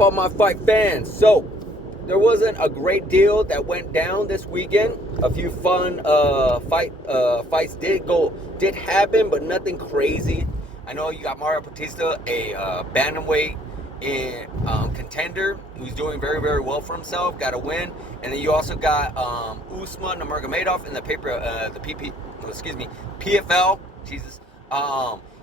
up, all my fight fans? So, there wasn't a great deal that went down this weekend. A few fun fights did happen, but nothing crazy. I know you got Mario Batista, a bantamweight contender who's doing very very well for himself, got a win, and then you also got Usman Nurmagomedov in the PFL. Jesus.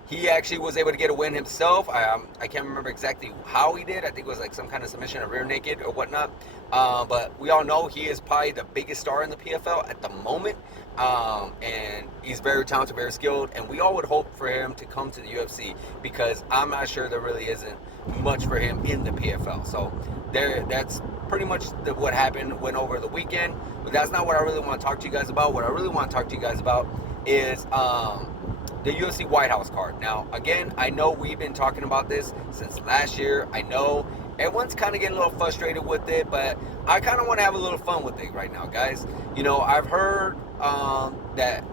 He actually was able to get a win himself. I can't remember exactly how he did. I think it was like some kind of submission, a rear naked or whatnot. But we all know he is probably the biggest star in the PFL at the moment. And he's very talented, very skilled. And we all would hope for him to come to the UFC because I'm not sure there really isn't much for him in the PFL. So that's pretty much what happened, went over the weekend. But that's not what I really want to talk to you guys about. What I really want to talk to you guys about is the UFC White House card. Now, again, I know we've been talking about this since last year. I know everyone's kind of getting a little frustrated with it, but I kind of want to have a little fun with it right now, guys. You know, I've heard that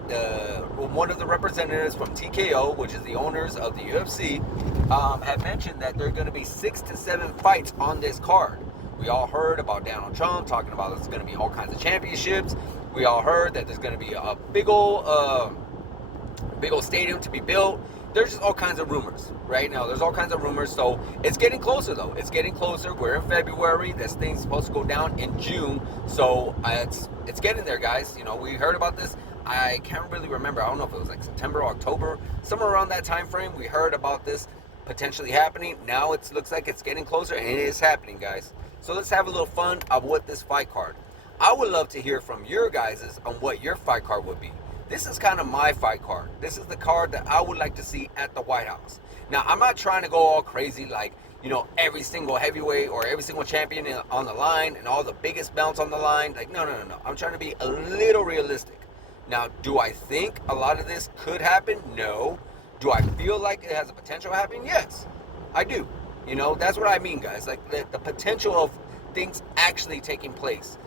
one of the representatives from TKO, which is the owners of the UFC, have mentioned that there are going to be 6 to 7 fights on this card. We all heard about Donald Trump talking about there's going to be all kinds of championships. We all heard that there's going to be a big old stadium to be built. There's just all kinds of rumors right now. There's all kinds of rumors. So it's getting closer, though. It's getting closer. We're in February. This thing's supposed to go down in June. So it's getting there, guys. You know, we heard about this. I can't really remember. I don't know if it was like September, October, somewhere around that time frame. We heard about this potentially happening. Now it looks like it's getting closer, and it is happening, guys. So let's have a little fun of what this fight card. I would love to hear from your guys on what your fight card would be. This is kind of my fight card. This is the card that I would like to see at the White House. Now, I'm not trying to go all crazy like, you know, every single heavyweight or every single champion on the line and all the biggest belts on the line. Like, no. I'm trying to be a little realistic. Now, do I think a lot of this could happen? No. Do I feel like it has a potential to happen? Yes, I do. You know, that's what I mean, guys. Like, the potential of things actually taking place.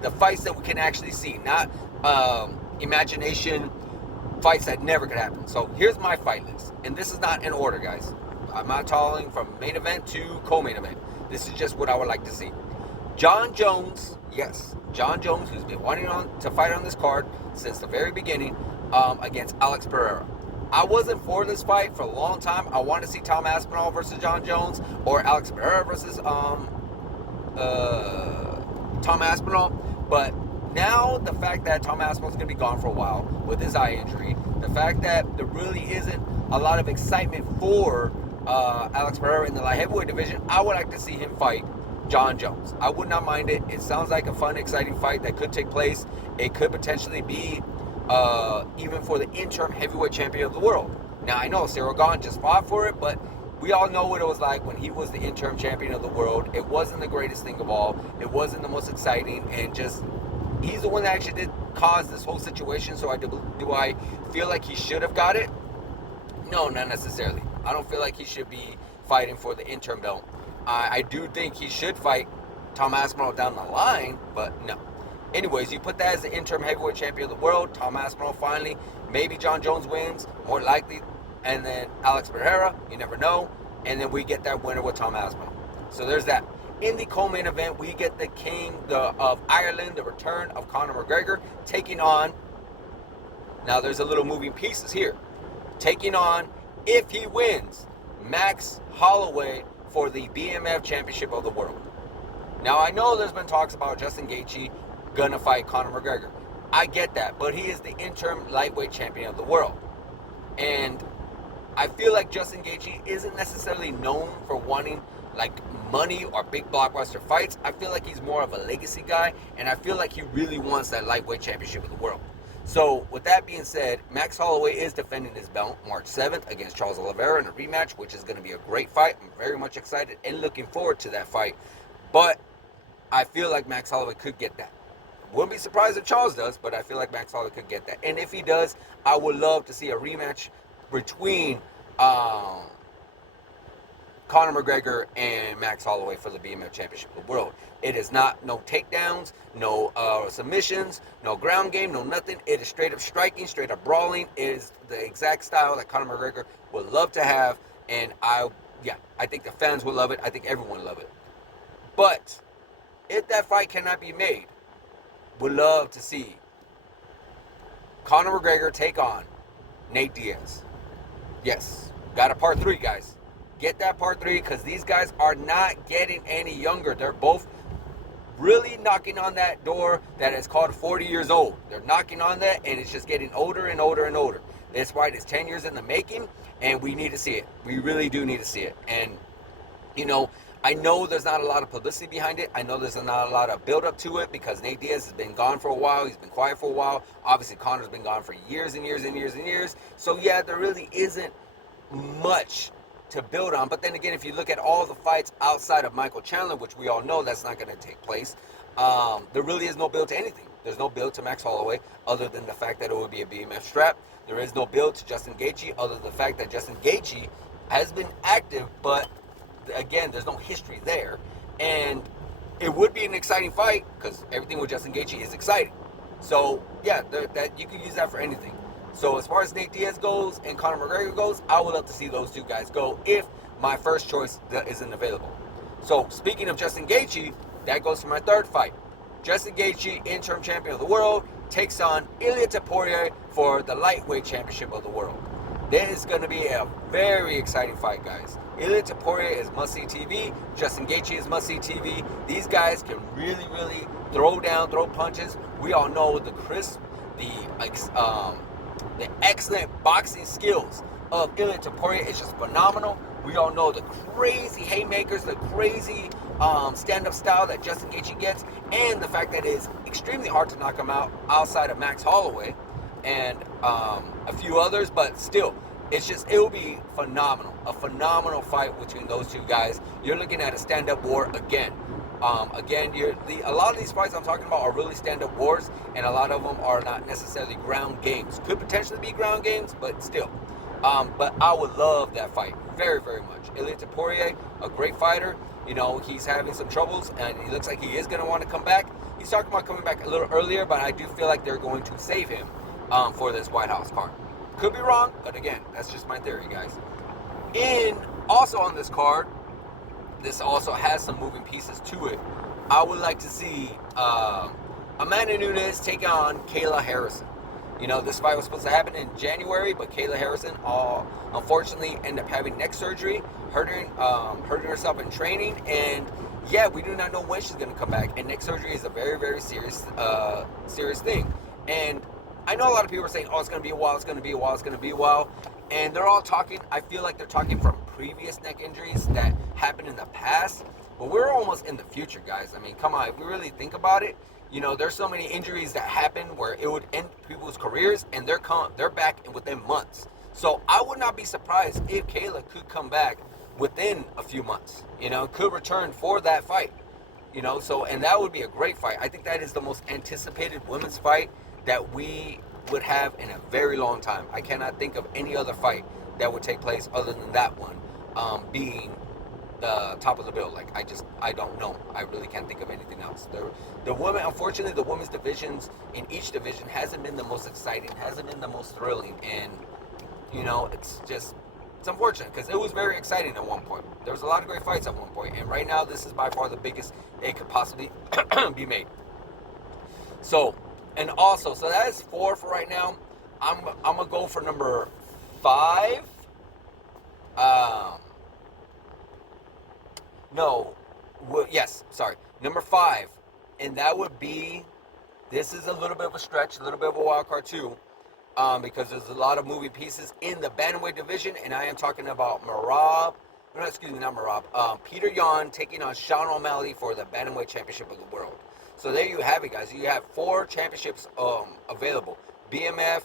The fights that we can actually see, not imagination fights that never could happen. So here's my fight list, and this is not in order, guys. I'm not talking from main event to co-main event. This is just what I would like to see. Jon Jones, yes, Jon Jones, who's been wanting to fight on this card since the very beginning, against Alex Pereira. I wasn't for this fight for a long time. I wanted to see Tom Aspinall versus Jon Jones, or Alex Pereira versus Tom Aspinall. But now the fact that Tom Aspinall is going to be gone for a while with his eye injury, the fact that there really isn't a lot of excitement for Alex Pereira in the light heavyweight division, I would like to see him fight Jon Jones. I would not mind it. It sounds like a fun, exciting fight that could take place. It could potentially be even for the interim heavyweight champion of the world. Now, I know Cyril Gane just fought for it, but we all know what it was like when he was the interim champion of the world. It wasn't the greatest thing of all. It wasn't the most exciting, and just he's the one that actually did cause this whole situation. So do I feel like he should have got it? No, not necessarily. I don't feel like he should be fighting for the interim belt. I do think he should fight Tom Aspinall down the line, but no. Anyways, you put that as the interim heavyweight champion of the world. Tom Aspinall finally. Maybe Jon Jones wins, more likely. And then Alex Pereira, you never know. And then we get that winner with Tom Aspinall. So there's that. In the co-main event, we get the king of Ireland, the return of Conor McGregor, taking on, now there's a little moving pieces here, taking on, if he wins, Max Holloway for the BMF Championship of the World. Now, I know there's been talks about Justin Gaethje gonna fight Conor McGregor. I get that, but he is the interim lightweight champion of the world. And I feel like Justin Gaethje isn't necessarily known for wanting like money or big blockbuster fights. I feel like he's more of a legacy guy, and I feel like he really wants that lightweight championship of the world. So with that being said, Max Holloway is defending his belt March 7th against Charles Oliveira in a rematch, which is going to be a great fight. I'm very much excited and looking forward to that fight. But I feel like Max Holloway could get that. Wouldn't be surprised if Charles does, but I feel like Max Holloway could get that. And if he does, I would love to see a rematch between Conor McGregor and Max Holloway for the BMF Championship of the World. It is not no takedowns, no submissions, no ground game, no nothing. It is straight up striking, straight up brawling. It is the exact style that Conor McGregor would love to have, and I yeah, I think the fans will love it. I think everyone will love it. But if that fight cannot be made, would love to see Conor McGregor take on Nate Diaz. Yes, got a part 3, guys. Get that part 3 because these guys are not getting any younger. They're both really knocking on that door that is called 40 years old. They're knocking on that, and it's just getting older and older and older. This fight is 10 years in the making, and we need to see it. We really do need to see it. And, you know, I know there's not a lot of publicity behind it. I know there's not a lot of build up to it because Nate Diaz has been gone for a while. He's been quiet for a while. Obviously, Conor's been gone for years and years and years and years. So, yeah, there really isn't much to build on. But then again, if you look at all the fights outside of Michael Chandler, which we all know that's not going to take place, there really is no build to anything. There's no build to Max Holloway other than the fact that it would be a BMF strap. There is no build to Justin Gaethje other than the fact that Justin Gaethje has been active, but again, there's no history there. And it would be an exciting fight because everything with Justin Gaethje is exciting. So yeah, that you can use that for anything. So as far as Nate Diaz goes and Conor McGregor goes, I would love to see those two guys go if my first choice isn't available. So speaking of Justin Gaethje, that goes to my third fight. Justin Gaethje, interim champion of the world, takes on Ilia Topuria for the lightweight championship of the world. This is going to be a very exciting fight, guys. Ilia Topuria is must-see TV. Justin Gaethje is must-see TV. These guys can really, really throw down, throw punches. We all know the excellent boxing skills of Ilia Topuria is just phenomenal. We all know the crazy haymakers, the crazy stand-up style that Justin Gaethje gets, and the fact that it is extremely hard to knock him out outside of Max Holloway and a few others, but still, it will be phenomenal. A phenomenal fight between those two guys. You're looking at a stand-up war again. A lot of these fights I'm talking about are really stand-up wars, and a lot of them are not necessarily ground games. Could potentially be ground games, but still. But I would love that fight very, very much. Ilia Topuria, a great fighter. You know, he's having some troubles, and he looks like he is going to want to come back. He's talking about coming back a little earlier, but I do feel like they're going to save him for this White House card. Could be wrong, but again, that's just my theory, guys. Also on this card, this also has some moving pieces to it. I would like to see Amanda Nunes take on Kayla Harrison. You know, this fight was supposed to happen in January, but Kayla Harrison unfortunately ended up having neck surgery, hurting herself in training, and yeah, we do not know when she's going to come back. And neck surgery is a very, very serious thing. And I know a lot of people are saying, oh, it's going to be a while, it's going to be a while, it's going to be a while. And they're all talking, I feel like they're talking from previous neck injuries that happened in the past. But we're almost in the future, guys. I mean, come on, if we really think about it, you know, there's so many injuries that happen where it would end people's careers, and they're back within months. So I would not be surprised if Kayla could come back within a few months, you know, could return for that fight, you know, so, and that would be a great fight. I think that is the most anticipated women's fight that we would have in a very long time. I cannot think of any other fight that would take place other than that one being the top of the bill. Like, I don't know. I really can't think of anything else. The women, unfortunately, the women's divisions in each division hasn't been the most exciting, hasn't been the most thrilling, and, you know, it's unfortunate because it was very exciting at one point. There was a lot of great fights at one point, and right now this is by far the biggest it could possibly be made. So, and also, so that is 4 for right now. I'm gonna go for number 5. Number 5, and that would be. This is a little bit of a stretch, a little bit of a wild card too. Because there's a lot of moving pieces in the bantamweight division, and I am talking about Peter Yan taking on Sean O'Malley for the bantamweight championship of the world. So there you have it, guys. You have 4 championships available: BMF,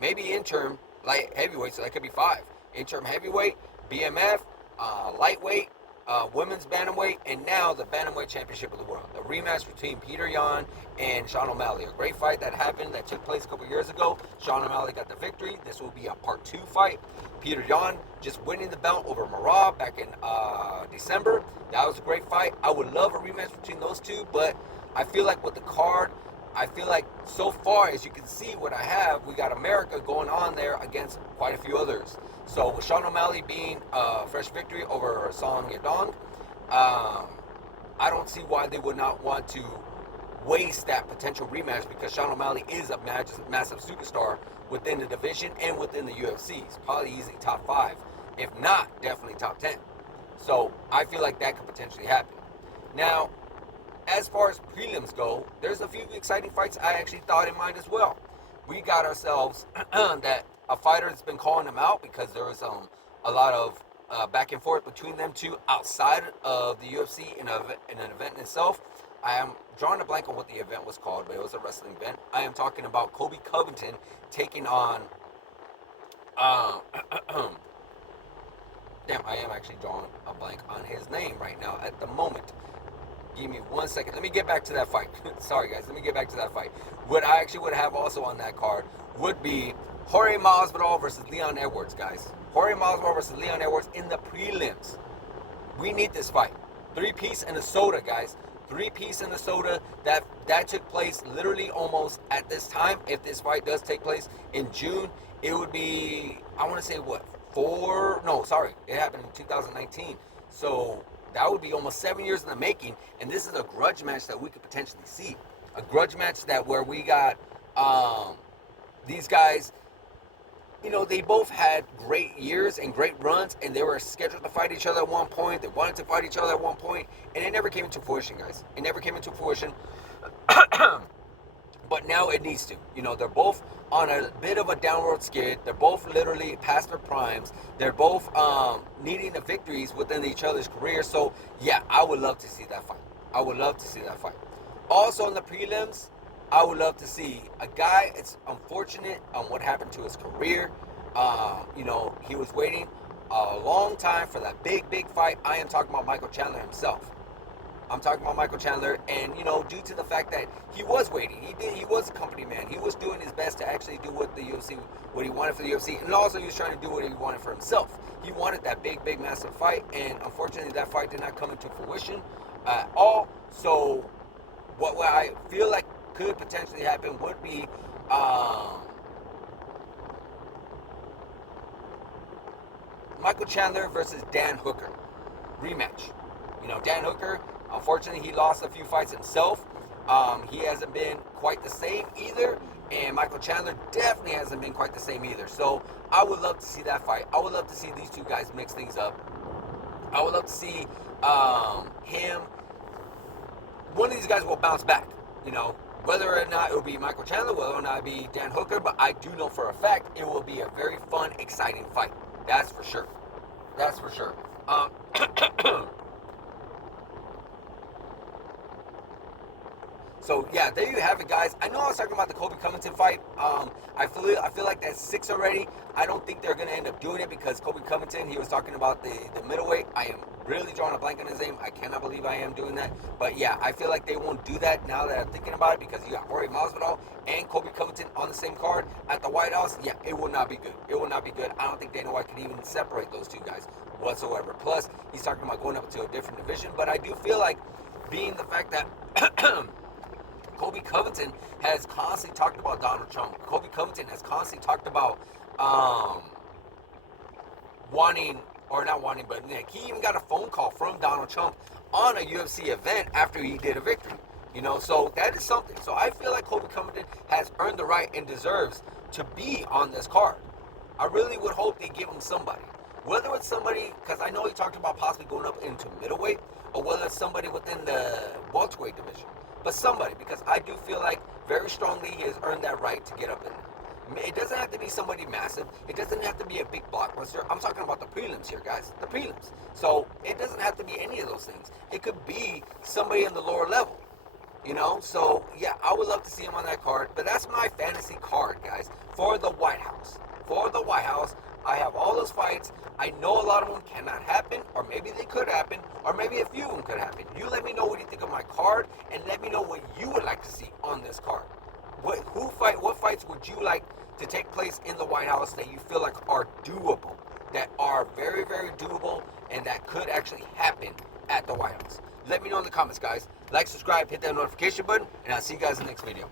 maybe interim light heavyweight, so that could be 5. Interim heavyweight, BMF, lightweight, women's bantamweight, and now the bantamweight championship of the world. The rematch between Peter Yan and Sean O'Malley. A great fight that happened, that took place a couple years ago. Sean O'Malley got the victory. This will be a part 2 fight. Peter Yan just winning the belt over Marab back in December. That was a great fight. I would love a rematch between those two, but I feel like with the card, I feel like so far, as you can see what I have, we got America going on there against quite a few others. So with Sean O'Malley being a fresh victory over Song Yadong, I don't see why they would not want to waste that potential rematch, because Sean O'Malley is a massive superstar within the division and within the UFC. He's probably easily top 5, if not definitely top 10. So I feel like that could potentially happen. Now, as far as prelims go, there's a few exciting fights I actually thought in mind as well. We got ourselves that a fighter that's been calling them out, because there was a lot of back and forth between them two outside of the UFC in an event in itself. I am drawing a blank on what the event was called, but it was a wrestling event. I am talking about Colby Covington taking on damn, I am actually drawing a blank on his name right now at the moment. Give me 1 second. Let me get back to that fight. Sorry, guys. Let me get back to that fight. What I actually would have also on that card would be Jorge Masvidal versus Leon Edwards, guys. Jorge Masvidal versus Leon Edwards in the prelims. We need this fight. 3-piece and a soda, guys. 3-piece and a soda. That took place literally almost at this time. If this fight does take place in June, it would be, I want to say what, it happened in 2019. So that would be almost 7 years in the making, and this is a grudge match that we could potentially see. A grudge match that where we got these guys, you know, they both had great years and great runs, and they were scheduled to fight each other at one point. They wanted to fight each other at one point, and it never came into fruition, guys. It never came into fruition. But now it needs to. You know, they're both on a bit of a downward skid. They're both literally past their primes. They're both needing the victories within each other's career. So, yeah, I would love to see that fight. I would love to see that fight. Also in the prelims, I would love to see a guy. It's unfortunate on what happened to his career. You know, he was waiting a long time for that big fight. I am talking about Michael Chandler himself. I'm talking about Michael Chandler, and you know, due to the fact that he was waiting, he was a company man. He was doing his best to actually do what he wanted for the UFC, and also he was trying to do what he wanted for himself. He wanted that big, massive fight, and unfortunately, that fight did not come into fruition at all. So, what I feel like could potentially happen would be Michael Chandler versus Dan Hooker rematch. You know, Dan Hooker, unfortunately, he lost a few fights himself. He hasn't been quite the same either. And Michael Chandler definitely hasn't been quite the same either. So I would love to see that fight. I would love to see these two guys mix things up. I would love to see one of these guys will bounce back. You know, whether or not it will be Michael Chandler, whether or not it be Dan Hooker. But I do know for a fact it will be a very fun, exciting fight. That's for sure. That's for sure. So yeah, there you have it, guys. I know I was talking about the Colby Covington fight. I feel like that's 6 already. I don't think they're gonna end up doing it because Colby Covington, he was talking about the middleweight. I am really drawing a blank on his name. I cannot believe I am doing that. But yeah, I feel like they won't do that now that I'm thinking about it, because you got Jorge Masvidal and Colby Covington on the same card at the White House. Yeah, it will not be good. It will not be good. I don't think Dana White can even separate those two guys whatsoever. Plus, he's talking about going up to a different division. But I do feel like, being the fact that Colby Covington has constantly talked about Donald Trump. Colby Covington has constantly talked about but he even got a phone call from Donald Trump on a UFC event after he did a victory. You know, so that is something. So I feel like Colby Covington has earned the right and deserves to be on this card. I really would hope they give him somebody. Whether it's somebody, because I know he talked about possibly going up into middleweight, or whether it's somebody within the welterweight division. But somebody, because I do feel like very strongly he has earned that right to get up in there. It doesn't have to be somebody massive. It doesn't have to be a big blockbuster. I'm talking about the prelims here, guys. The prelims. So it doesn't have to be any of those things. It could be somebody in the lower level. You know? So, yeah, I would love to see him on that card. But that's my fantasy card, guys, for the White House. For the White House, I have all those fights. I know a lot of them cannot happen, or maybe they could happen, or maybe a few of them could happen. You let me know what you think of my card, and let me know what you would like to see on this card. What fights would you like to take place in the White House that you feel like are doable, that are very, very doable, and that could actually happen at the White House? Let me know in the comments, guys. Like, subscribe, hit that notification button, and I'll see you guys in the next video.